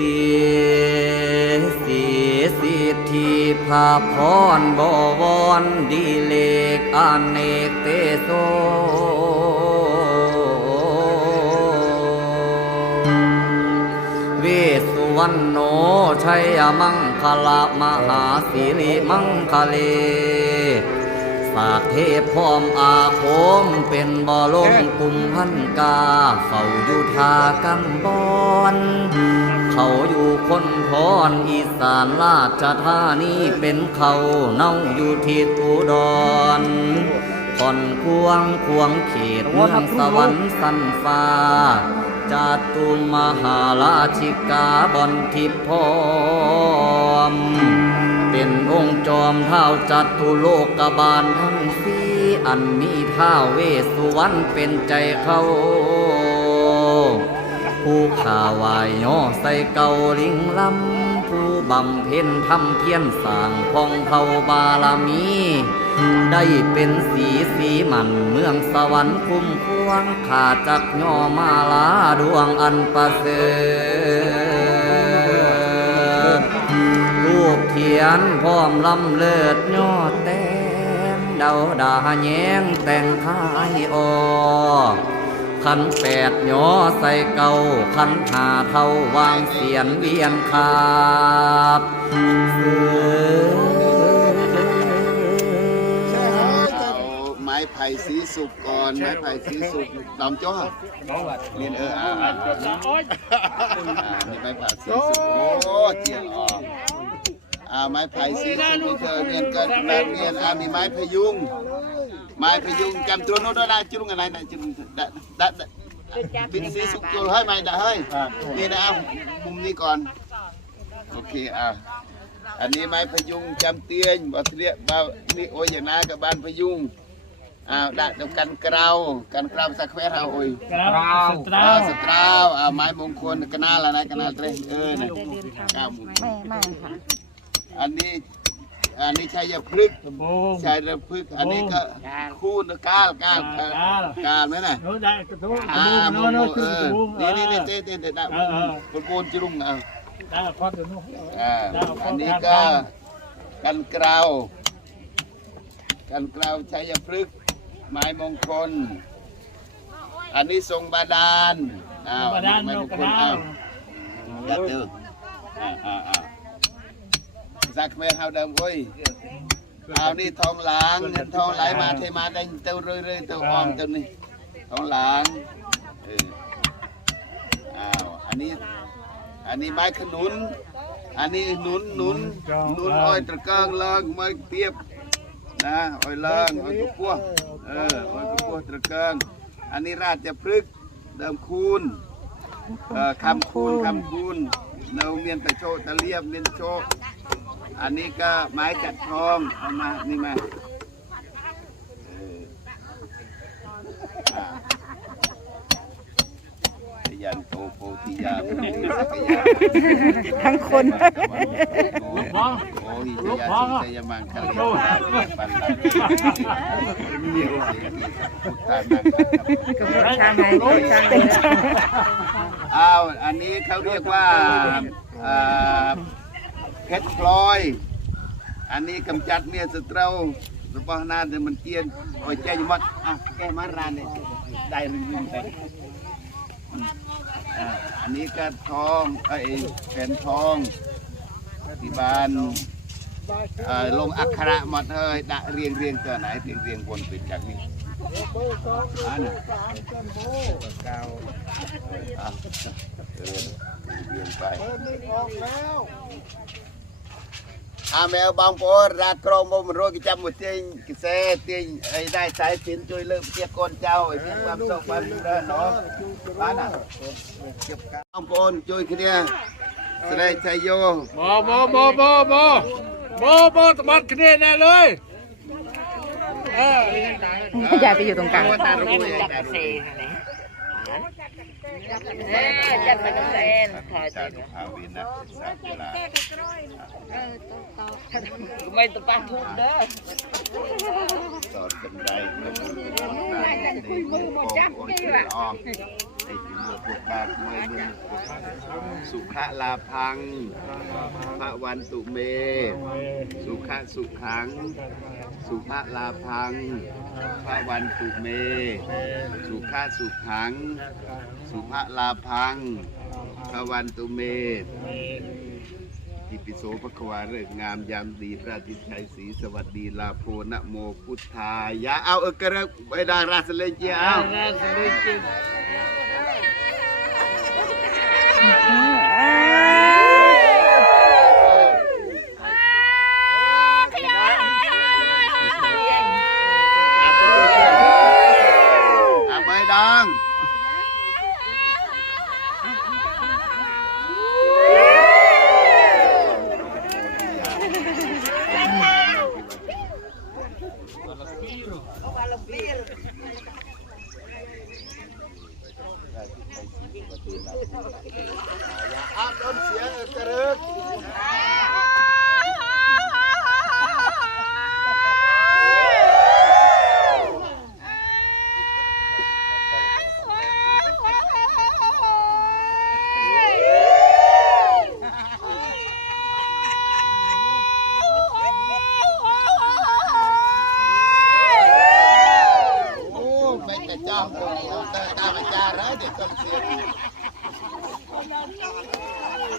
สีสีสิทธิภาพรบวรดีเลกอเนกเตโสเวสสุวรรณโนชัยมังคละมหาสิริมังคเลสากเทพพร้อมอาคมเป็นบ่อลมกุมพันกาเฝ้าอยู่ทากันบอน เขาอยู่คนพรอีสานราชธานีเป็นเขาเน่าอยู่ที่อุดรคอนควงควงเขตเมืองสวรรค์สันฟ้าจาตุมหาราชิกาบอนทิพร้อม เป็นองค์จอมเท้าจัตุโลกบาลทั้งสีอันมีท้าเวสุวรรณเป็นใจเขา ผู้ข่าวายย่อใส่เกาลิงลำผู้บำเพ็ญทำเพียรสร้างพองเผาบารมี ได้เป็นสีสีมันเมืองสวรรค์คุ้มควงขาจักย่อมาลาดวงอันประเสริฐรูปเทียนพร้อมลำเลิศยอแต้มเดาดาแยงแต่งคายออก ขันแปดย่อใส่เก่าขันหาเท่าวางเสียนเวียนขาบเอเอไม้ไผ่สีสุกก่อนไม้ไผ่สีสุกดอมจ้อเรียนเอออ่านี่ไม้ไผ่สีสุกโอ้เจียงออกอ่าไม้ไผ่สีสุกนี่เธอเรียนกันแบบเรียนอ่ามีไม้พยุง ไม้พยุงจำตัวโน้ตได้จุงอะไรนะจุงดะดะดะบินสีสุกจุลให้ไหมดะเฮ้ยนี่นะเอามุมนี้ก่อนโอเคอ่า อันนี้ไม้พยุงจำเตียนบ่เรียกบ่นี่โอ้ยอย่างนากับบ้านพยุงอ้าวดักกันเกราวกันเกราวสักแควเราโอ้ย Strau. อ้าวสตราว อ้าวไม้มงคลกนาลอะไรกนาลเตรเออนะก้าวหมุนไม่ไม่ค่ะอันนี้อันนี้ชัยพฤกษ์ Bông. ชัยพฤกษ์อันนี้ก็คูณกาลกาลเออกาลาลไหมน่ะ Nó đại cái thú. อ่า Nó ม nó ง nó เออ bông. นี่นี่นี่เต้เต้เต้ได้เออเออปูนปูนจุลุงเอา Đã con được nó. อ่าอันนี้ก็กันเกลาวกันเกลาวชัยพฤกษ์ไม้มงคล อันนี้ทรงบาดาลอ้าว Bà đan ไม้ม nó งค cái ลอ้าว nào. ยัดเด้ออ่าอ่าอ่าสักเมรเฮาเดิมโอ้ยเอานี่ทองหลางเงินทองไหลมาเทมาได้เต้าเรื่อยๆเต้าอ้อมเต้านี่ทองหลางเอออ้า วอันนี้อันนี้ไม้ขนุนอันนี้หนุนหนุนหนุนอ้อยตะเกิงเลิงไม้เปียบนะอ้อยเลิงอ้อยกระปัวเอออ้อยกระปัวตะเกิงอันนี้ราชพฤกษ์เดิมคูณเอ่อคำคูณคำคูณเนาเมียนตะโชตะเลียบเมียนโช อันนี้ก็ไม้จัดทองเอามา นี่มาเอออ่าพยันโตโพธิยาพุทธิสักยา ทั้งคน Lúc đó. โอ้ยจะยาสุตยมังคัลยาปันตังมีโอเสียมีพุทธานังกระบวนการไหนเป็นช่างอ้าวอันนี้เขาเรียกว่าอ่า เพชรพลอย อันนี้กำจัดเมียสเตราวสปอนาเดมันเตียนโอ้ยใจมัดอะแกมารานเนี่ยได้มันวิ่งไปอันนี้กระทองไอ้แผ่นทองที่บ้านลงอักขระหมดเลยดะเรียงเรียงตัวไหนเรียงเรียงวนปิดจากนี้อันนี้เก้าเรียงไป អាមែវបងប្អូនរាក្រមមុំរយគេចាំមកទាញកសែទាញអីដែរតែទាញជួយលើកផ្ទះកូនចៅឲ្យមានបានសុខបានចម្រើនណោះបានណាបងប្អូនជួយគ្នាស្រីឆៃយោមកមកមកមកមកមកមកត្បတ်គ្នាណាលើយអើយ៉ាទៅយូរតុងកាតារួយតែសេហ្នឹង nè lời. Ờ. ยายไปอยู่ตรงกลางตารุ่ยจับเซนะเอ๊ะจับเป็นเซนถ่ายสาธุภาวินะสาธุลาไม่ต้องปาทุกเด้อสอดกันได้เพื่อบุญกุศลทานคุยมือมาจับกี่วะไอ้ที่มือพวกกาเมือยืนสุขลาพังพระวันตุเม ขสุขัง สุภะลาพังพระวันตุเม สุขะสุขัง สุภะลาพังพระวันตุเมอิปิโสภควาเริกงามยามดีพระอาทิตย์ชัยศรีสวัสดีลาโพนะโมพุทธายะเอาเออกระเริกไปดาราสเลเจียเอาอา あっ!